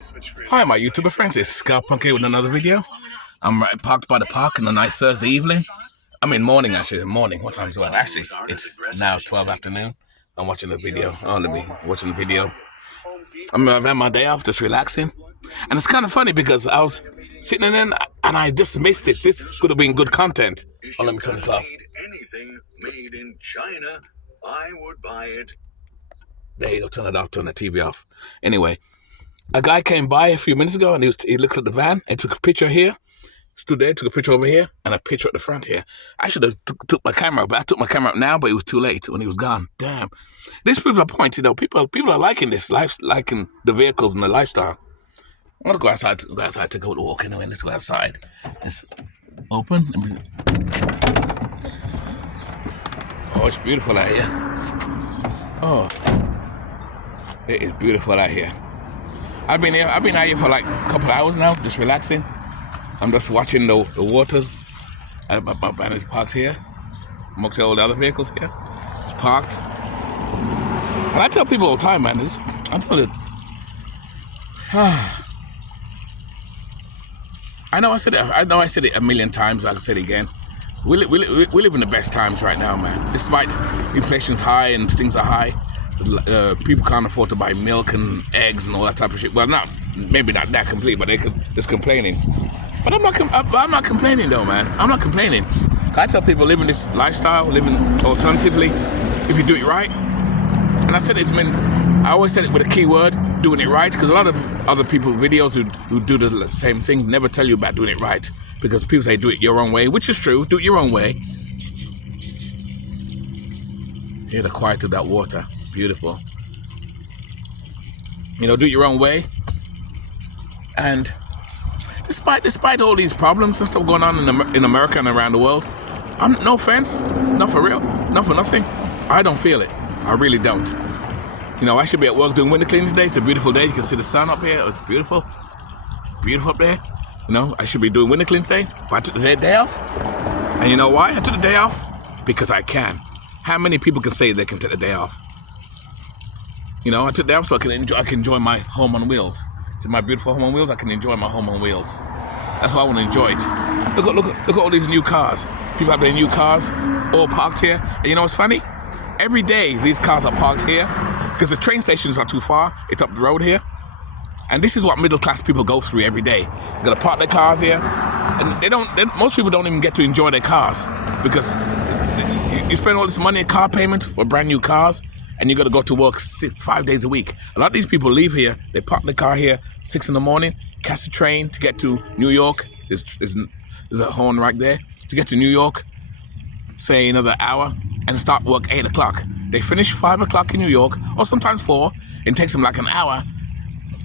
Hi, my YouTuber friends. It's Scout Punk here with another video. I'm right parked by the park on a nice Thursday evening. I mean morning, actually. Morning. What time is it? Well, actually, it's now 12 afternoon. I'm watching the video. Watching the video. I've had my day off, just relaxing. And it's kind of funny because I was sitting in and I just missed it. This could have been good content. Oh, let me turn this off. Anything made in China, I would buy it. There you go. Turn it off. Turn the TV off. Anyway. A guy came by a few minutes ago and he looked at the van and took a picture here, stood there, took a picture over here, and a picture at the front here. I should have took my camera up. I took my camera up now, but it was too late when he was gone. Damn. This proves a point, people are liking this life, liking the vehicles and the lifestyle. I want to go outside to go to walk anyway. Let's go outside. It's open. Oh, it's beautiful out here. Oh, it is beautiful out here. I've been out here for like a couple of hours now, just relaxing. I'm just watching the waters. My van is parked here. Amongst all the other vehicles here. It's parked. And I tell people all the time, man, I tell you. I know I said it a million times, I'll say it again. We live in the best times right now, man. Despite inflation's high and things are high. People can't afford to buy milk and eggs and all that type of shit. Well, maybe not that complete, but they could just complaining. But I'm not complaining though, man. I'm not complaining. I tell people living this lifestyle, living alternatively, if you do it right. And I always said it with a key word, doing it right, because a lot of other people, videos who do the same thing, never tell you about doing it right, because people say do it your own way, which is true. Do it your own way. Hear the quiet of that water. Beautiful. Do it your own way. And despite all these problems and stuff going on in America and around the world, no offense, not for real, not for nothing, I don't feel it. I really don't. I should be at work doing window cleaning today. It's a beautiful day. You can see the sun up here. It's beautiful. Beautiful up there. I should be doing window cleaning today, but I took the day off. And you know why I took the day off? Because I can. How many people can say they can take the day off? I took the day off so I can enjoy my home on wheels. So my beautiful home on wheels, I can enjoy my home on wheels. That's why I want to enjoy it. Look at all these new cars. People have their new cars all parked here. And you know what's funny? Every day these cars are parked here because the train station is not too far. It's up the road here. And this is what middle class people go through every day. They're gonna park their cars here, and most people don't even get to enjoy their cars because you spend all this money in car payment for brand new cars. And you got to go to work 5 days a week. A lot of these people leave here. They park their car here 6 a.m, catch the train to get to New York. There's a horn right there. To get to New York, say another hour, and start work 8 o'clock. They finish 5 o'clock in New York, or sometimes 4. It takes them like an hour.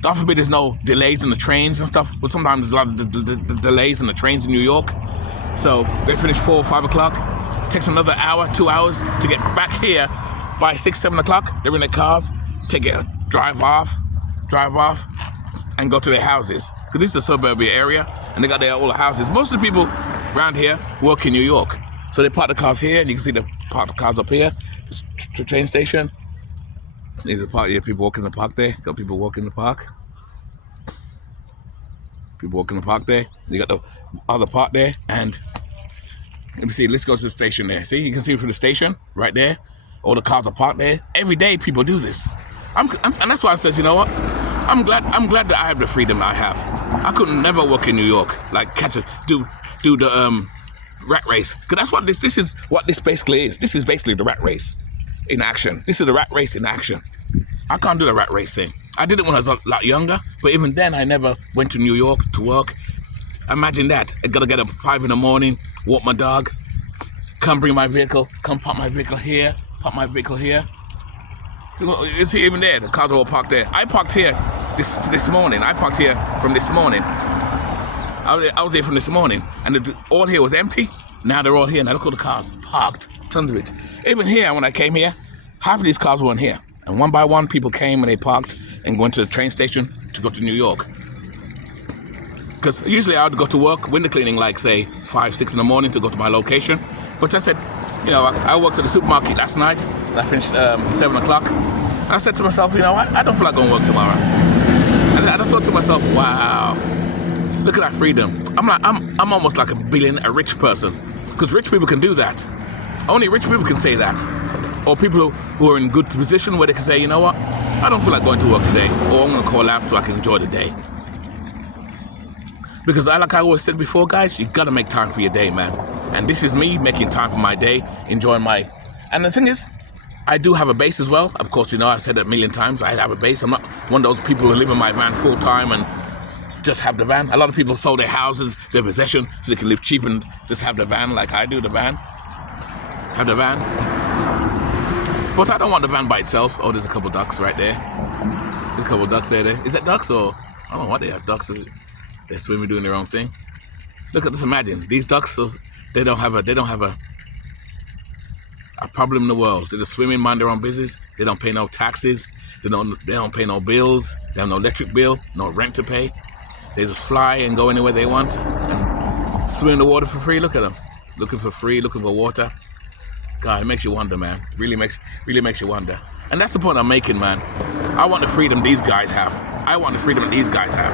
God forbid there's no delays in the trains and stuff, but sometimes there's a lot of the delays in the trains in New York. So they finish 4 or 5 o'clock. It takes another hour, 2 hours to get back here. By 6, 7 o'clock, they're in their cars, drive off, and go to their houses. Because this is a suburban area, and they got all the houses. Most of the people around here work in New York. So they park the cars here, and you can see they park the cars up here. The train station. There's a park here, people walking in the park there. Got people walking in the park. People walking in the park there. You got the other park there, and let me see, let's go to the station there. See, you can see from the station, right there. All the cars are parked there. Every day people do this. And that's why I said, you know what? I'm glad that I have the freedom that I have. I could never work in New York, like do the rat race. Because that's what this is what this basically is. This is basically the rat race in action. This is the rat race in action. I can't do the rat race thing. I did it when I was a lot younger, but even then I never went to New York to work. Imagine that. I gotta get up 5 a.m, walk my dog, come bring my vehicle, come park my vehicle here. Park my vehicle here. You see, even there, the cars are all parked there. I parked here this morning. I parked here from this morning. I was here from this morning, and all here was empty. Now they're all here. Now look at the cars parked, tons of it. Even here, when I came here, half of these cars weren't here, and one by one, people came and they parked and went to the train station to go to New York. Because usually I would go to work window cleaning, like say 5, 6 a.m. to go to my location. But I said, I worked at the supermarket last night. I finished 7 o'clock. And I said to myself, I don't feel like going to work tomorrow. And I thought to myself, wow, look at that freedom. I'm almost like a rich person, because rich people can do that. Only rich people can say that, or people who are in good position where they can say, you know what, I don't feel like going to work today, or I'm going to call out so I can enjoy the day. Because like I always said before, guys, you got to make time for your day, man. And this is me making time for my day, enjoying my... And the thing is, I do have a base as well. Of course, you know, I've said it a million times, I have a base. I'm not one of those people who live in my van full time and just have the van. A lot of people sold their houses, their possession, so they can live cheap and just have the van like I do, the van. Have the van. But I don't want the van by itself. Oh, there's a couple ducks right there. There's a couple ducks there. Is that ducks or... I don't know what they are, ducks. They're swimming, doing their own thing. Look at this, imagine. These ducks, they don't have a problem in the world. They just swim in, mind their own business. They don't pay no taxes. They don't pay no bills. They have no electric bill, no rent to pay. They just fly and go anywhere they want and swim in the water for free. Look at them. Looking for free, looking for water. God, it makes you wonder, man. Really makes you wonder. And that's the point I'm making, man. I want the freedom these guys have. I want the freedom these guys have.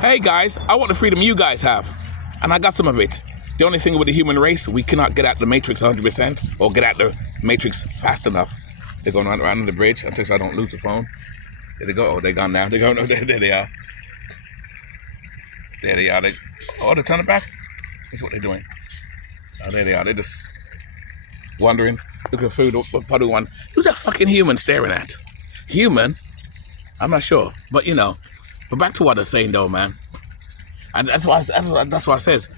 Hey guys, I want the freedom you guys have. And I got some of it. The only thing with the human race, we cannot get out the matrix 100% or get out the matrix fast enough. They're going around the bridge until I don't lose the phone. There they go. Oh, they're gone now. They're going. Oh, there they are. There they are. They're turning back. That's what they're doing. Oh, there they are. They're just wandering, looking for food. Probably one. Who's that fucking human staring at? Human? I'm not sure. But, you know. But back to what I'm saying, though, man. And that's why I says,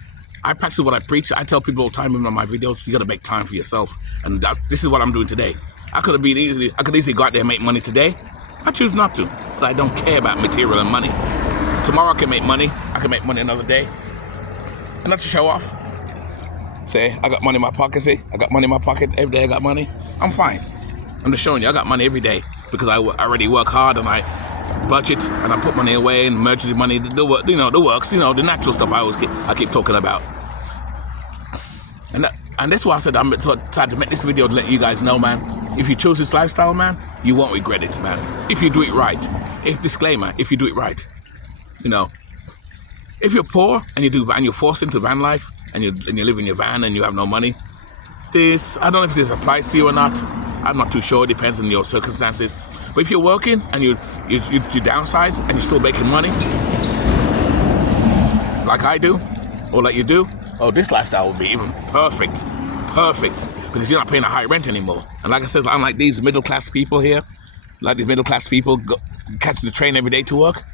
I practice what I preach. I tell people all the time, even on my videos, you got to make time for yourself. And this is what I'm doing today. I could easily go out there and make money today. I choose not to, because I don't care about material and money. Tomorrow I can make money. I can make money another day. And not to show off. Say, I got money in my pocket, see? I got money in my pocket. Every day I got money. I'm fine. I'm just showing you, I got money every day. Because I already work hard and I budget and I put money away and emergency money, the works, the natural stuff I keep talking about. And that's why I said I'm excited to make this video to let you guys know, man. If you choose this lifestyle, man, you won't regret it, man. If you do it right. Disclaimer, if you do it right. If you're poor and you're forced into van life and you live in your van and you have no money, I don't know if this applies to you or not. I'm not too sure. It depends on your circumstances. But if you're working and you downsize and you're still making money, like I do, or like you do, this lifestyle would be even perfect, because you're not paying a high rent anymore. And like I said, unlike these middle-class people here, catching the train every day to work,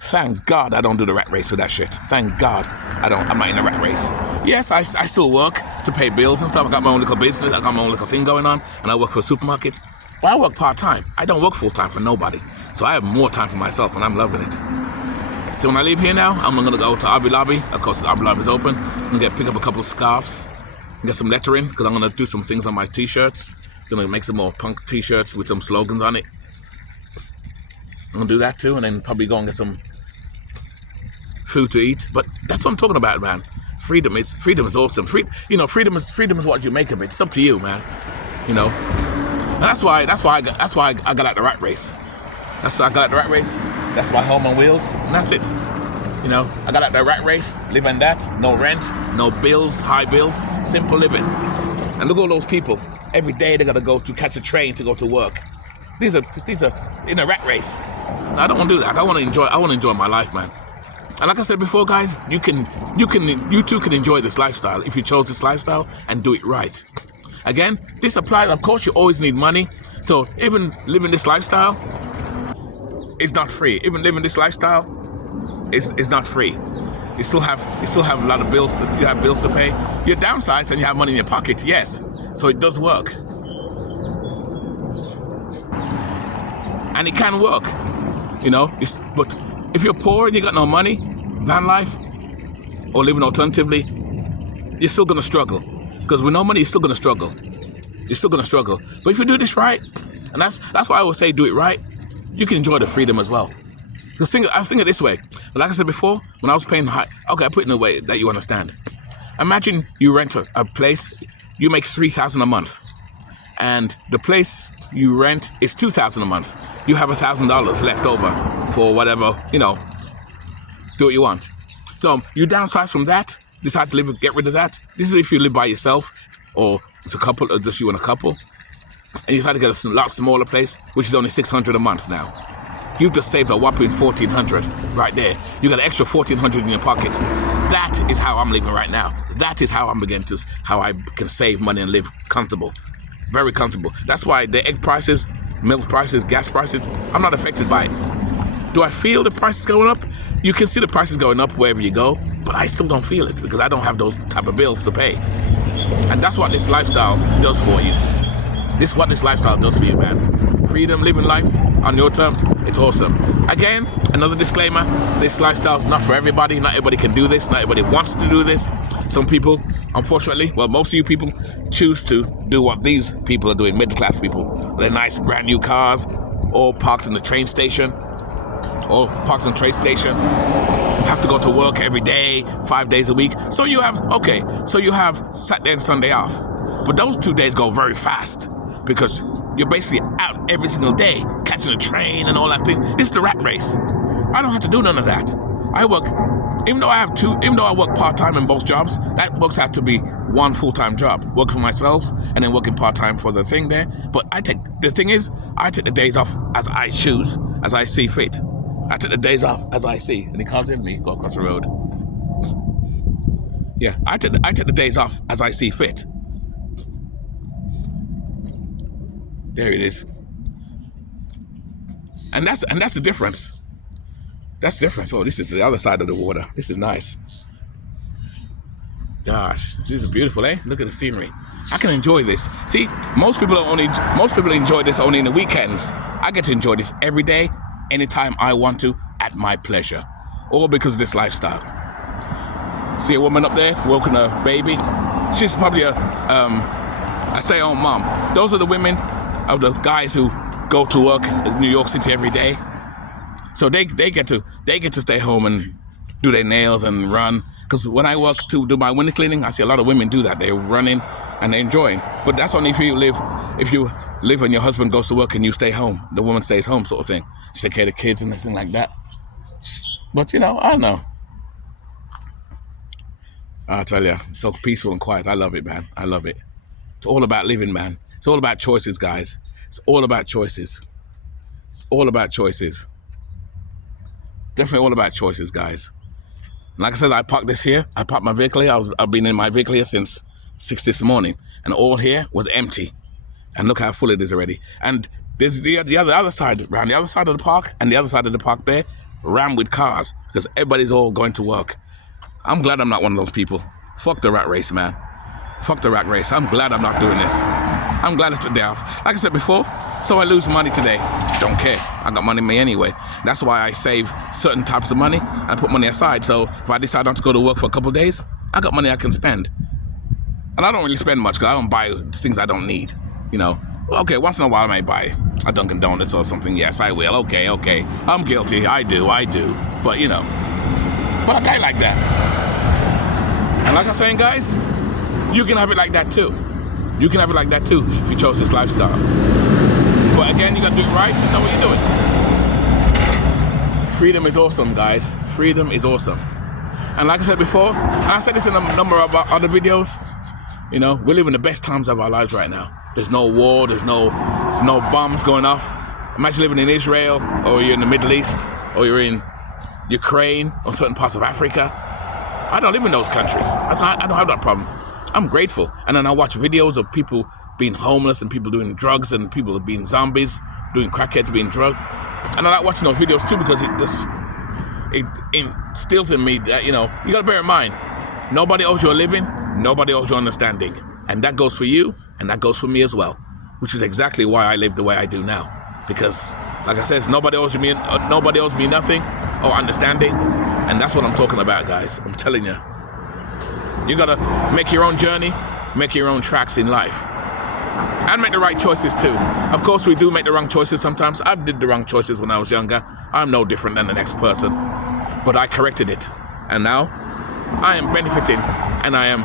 thank God I don't do the rat race with that shit. Thank God I'm not in a rat race. Yes, I still work to pay bills and stuff. I got my own little business, I got my own little thing going on, and I work for a supermarket. But I work part-time. I don't work full-time for nobody. So I have more time for myself, and I'm loving it. So when I leave here now, I'm going to go to Hobby Lobby. Of course, Hobby Lobby is open. I'm going to pick up a couple of scarves, get some lettering, because I'm going to do some things on my t-shirts. I'm going to make some more punk t-shirts with some slogans on it. I'm going to do that too, and then probably go and get some food to eat. But that's what I'm talking about, man. Freedom is awesome. Freedom is what you make of it. It's up to you, man. And that's why I got out the rat race. That's why I got out the rat race. That's my home on wheels, and that's it. I got out the rat race, living that, no rent, no bills, high bills, simple living. And look at all those people. Every day they gotta go to catch a train to go to work. These are in a rat race. I don't want to do that. I want to enjoy my life, man. And like I said before, guys, you too can enjoy this lifestyle if you chose this lifestyle and do it right. Again, this applies. Of course, you always need money. So even living this lifestyle is not free. Even living this lifestyle is not free. You still have a lot of bills. You have bills to pay. You're downsized and you have money in your pocket. Yes, so it does work, and it can work. But if you're poor and you got no money, van life, or living alternatively, you're still gonna struggle. Because with no money, you're still gonna struggle. But if you do this right, and that's why I always say do it right, you can enjoy the freedom as well. Because I think it this way. But like I said before, when I was paying high, okay, I put it in a way that you understand. Imagine you rent a place, you make $3,000 a month, and the place you rent is $2,000 a month. You have $1,000 left over or whatever, you know, do what you want. So you downsize from that, decide to live, get rid of that. This is if you live by yourself, or it's a couple, or just you and a couple, and you decide to get a lot smaller place, which is only $600 a month now. You've just saved a whopping $1,400 right there. You got an extra $1,400 in your pocket. That is how I'm living right now. That is how I'm beginning to, how I can save money and live comfortable. Very comfortable. That's why the egg prices, milk prices, gas prices, I'm not affected by it. Do I feel the prices going up? You can see the prices going up wherever you go, but I still don't feel it because I don't have those type of bills to pay. And that's what this lifestyle does for you. This is what this lifestyle does for you, man. Freedom, living life on your terms, it's awesome. Again, another disclaimer, this lifestyle is not for everybody. Not everybody can do this. Not everybody wants to do this. Some people, unfortunately, well, most of you people choose to do what these people are doing, middle-class people. Their nice brand new cars, all parked in the train station, or parked in the train station, have to go to work every day, 5 days a week. So you have, okay, so you have Saturday and Sunday off. But those 2 days go very fast because you're basically out every single day, catching a train and all that thing. This is the rat race. I don't have to do none of that. I work, even though I work part-time in both jobs, that works out to be one full-time job. Work for myself and then working part-time for the thing there. But I take the days off as I choose, as I see fit. I take the days off as I see. And he can't in me, go across the road. Yeah, I take the days off as I see fit. There it is. And that's the difference. That's the difference. Oh, this is the other side of the water. This is nice. Gosh, this is beautiful, eh? Look at the scenery. I can enjoy this. See, most people enjoy this only in the weekends. I get to enjoy this every day, anytime I want to, at my pleasure. All because of this lifestyle. See a woman up there walking a baby? She's probably a stay-at-home mom. Those are the women of the guys who go to work in New York City every day. So they get to stay home and do their nails and run. Because when I work to do my window cleaning, I see a lot of women do that. They're running and they're enjoying. But that's only if you live and your husband goes to work and you stay home. The woman stays home, sort of thing. She take care of the kids and everything like that. But you know, I don't know. I tell you, so peaceful and quiet. I love it, man. I love it. It's all about living, man. It's all about choices, guys. It's all about choices. It's all about choices. Definitely all about choices, guys. Like I said, I parked this here. I parked my vehicle here. I've been in my vehicle here since 6 this morning. And all here was empty. And look how full it is already. And there's the other side, around the other side of the park, and the other side of the park there, rammed with cars. Because everybody's all going to work. I'm glad I'm not one of those people. Fuck the rat race, man. Fuck the rat race. I'm glad I'm not doing this. I'm glad it's the day off. Like I said before, so I lose money today. Don't care. I got money in me anyway. That's why I save certain types of money and put money aside. So if I decide not to go to work for a couple of days, I got money I can spend. And I don't really spend much because I don't buy things I don't need. You know, okay, once in a while I may buy a Dunkin' Donuts or something. Yes, I will. Okay. I'm guilty. I do. But you know, but a guy like that. And like I'm saying, guys, you can have it like that too. You can have it like that too if you chose this lifestyle. But again, you gotta do it right and know what you're doing. Freedom is awesome, guys. Freedom is awesome. And like I said before, and I said this in a number of other videos, you know, we're living the best times of our lives right now. There's no war, there's no bombs going off. Imagine living in Israel, or you're in the Middle East, or you're in Ukraine, or certain parts of Africa. I don't live in those countries. I don't have that problem. I'm grateful. And then I watch videos of people being homeless and people doing drugs and people being zombies, doing crackheads being drugged. And I like watching those videos too because it instills in me that, you know, you gotta bear in mind, nobody owes you a living, nobody owes you understanding. And that goes for you and that goes for me as well, which is exactly why I live the way I do now. Because, like I said, nobody owes me nothing or understanding. And that's what I'm talking about, guys. I'm telling you. You gotta make your own journey, make your own tracks in life. And make the right choices too. Of course, we do make the wrong choices sometimes. I did the wrong choices when I was younger. I'm no different than the next person. But I corrected it. And now, I am benefiting and I am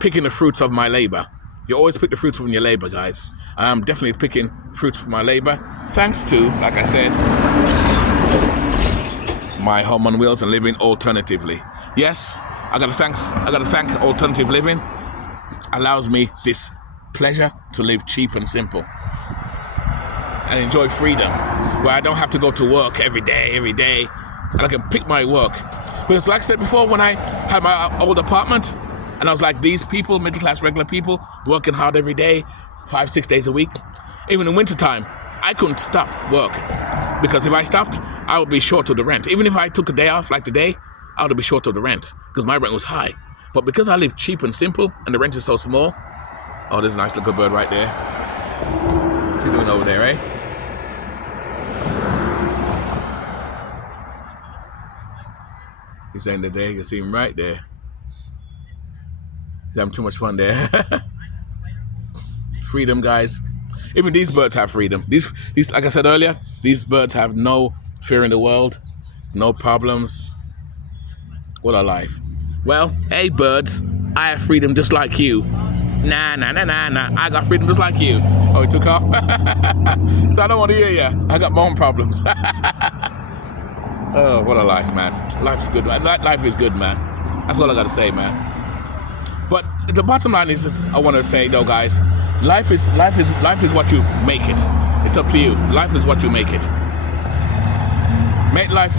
picking the fruits of my labor. You always pick the fruits from your labor, guys. I am definitely picking fruits from my labor. Thanks to, like I said, my home on wheels and living alternatively. Yes, I gotta thank alternative living. Allows me this pleasure to live cheap and simple and enjoy freedom, where I don't have to go to work every day, and I can pick my work. Because like I said before, when I had my old apartment, and I was like these people, middle class, regular people, working hard every day, 5-6 days a week, even in wintertime, I couldn't stop work. Because if I stopped, I would be short of the rent. Even if I took a day off, like today, I would be short of the rent, because my rent was high. But because I live cheap and simple, and the rent is so small, oh, there's a nice little bird right there. What's he doing over there, eh? He's saying that there, you can see him right there. He's having too much fun there. Freedom, guys. Even these birds have freedom. These, like I said earlier, these birds have no fear in the world, no problems. What a life. Well, hey birds, I have freedom just like you. Nah. I got freedom just like you. Oh, he took off? So I don't want to hear you. I got my own problems. Oh, what a life, man. Life's good, man. Life is good, man. That's all I got to say, man. But the bottom line is, I want to say, though, guys, life is what you make it. It's up to you. Life is what you make it. Make life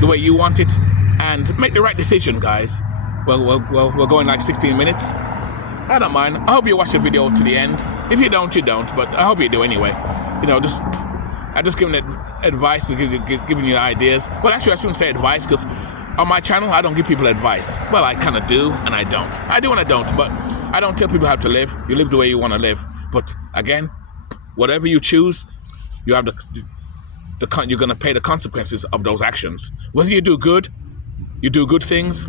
the way you want it, and make the right decision, guys. Well, we're going like 16 minutes. I don't mind. I hope you watch the video to the end. If you don't, you don't. But I hope you do anyway. You know, I'm just giving it advice, giving you ideas. Well, actually, I shouldn't say advice, because on my channel, I don't give people advice. Well, I kind of do, and I don't. I do and I don't, but I don't tell people how to live. You live the way you want to live. But again, whatever you choose, you have you're going to pay the consequences of those actions. Whether you do good things,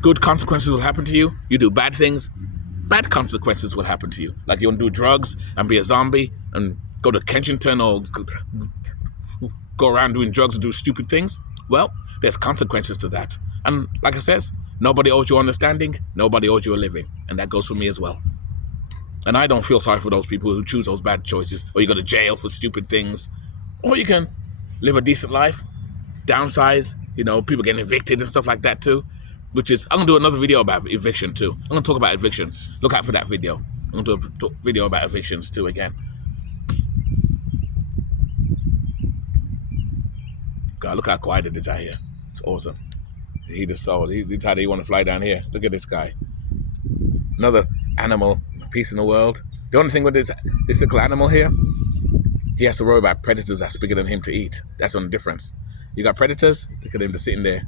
good consequences will happen to you. You do bad things, bad consequences will happen to you. Like you want to do drugs and be a zombie and go to Kensington or go around doing drugs and do stupid things. Well, there's consequences to that. And like I says, nobody owes you understanding, nobody owes you a living. And that goes for me as well. And I don't feel sorry for those people who choose those bad choices, or you go to jail for stupid things, or you can live a decent life, downsize, you know, people getting evicted and stuff like that too, which is, I'm going to do another video about eviction too. I'm going to talk about eviction. Look out for that video. I'm going to do a video about evictions too again. God, look how quiet it is out here. It's awesome. He decided he want to fly down here. Look at this guy. Another animal, peace in the world. The only thing with this little animal here, he has to worry about predators that's bigger than him to eat. That's the only difference. You got predators, look at him just sitting there.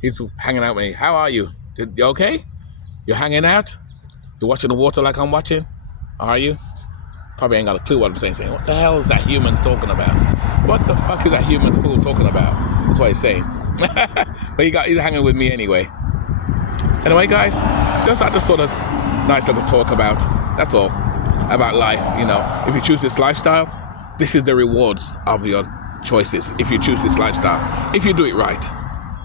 He's hanging out with me. How are you? You okay? You're hanging out? You're watching the water like I'm watching? Are you? Probably ain't got a clue what I'm saying. What the hell is that human talking about? What the fuck is that human fool talking about? That's what he's saying. But he's hanging with me anyway. Anyway, guys, just sort of nice little talk about, that's all, about life. You know, if you choose this lifestyle, this is the rewards of your choices. If you choose this lifestyle, if you do it right.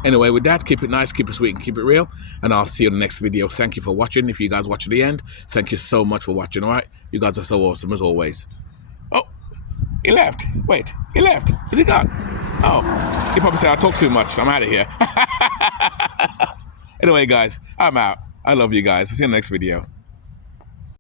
Anyway, with that, keep it nice, keep it sweet, and keep it real. And I'll see you in the next video. Thank you for watching. If you guys watch to the end, thank you so much for watching, all right? You guys are so awesome, as always. Oh, he left. Wait, he left. Is he gone? Oh, he probably said I talk too much. I'm out of here. Anyway, guys, I'm out. I love you guys. I'll see you in the next video.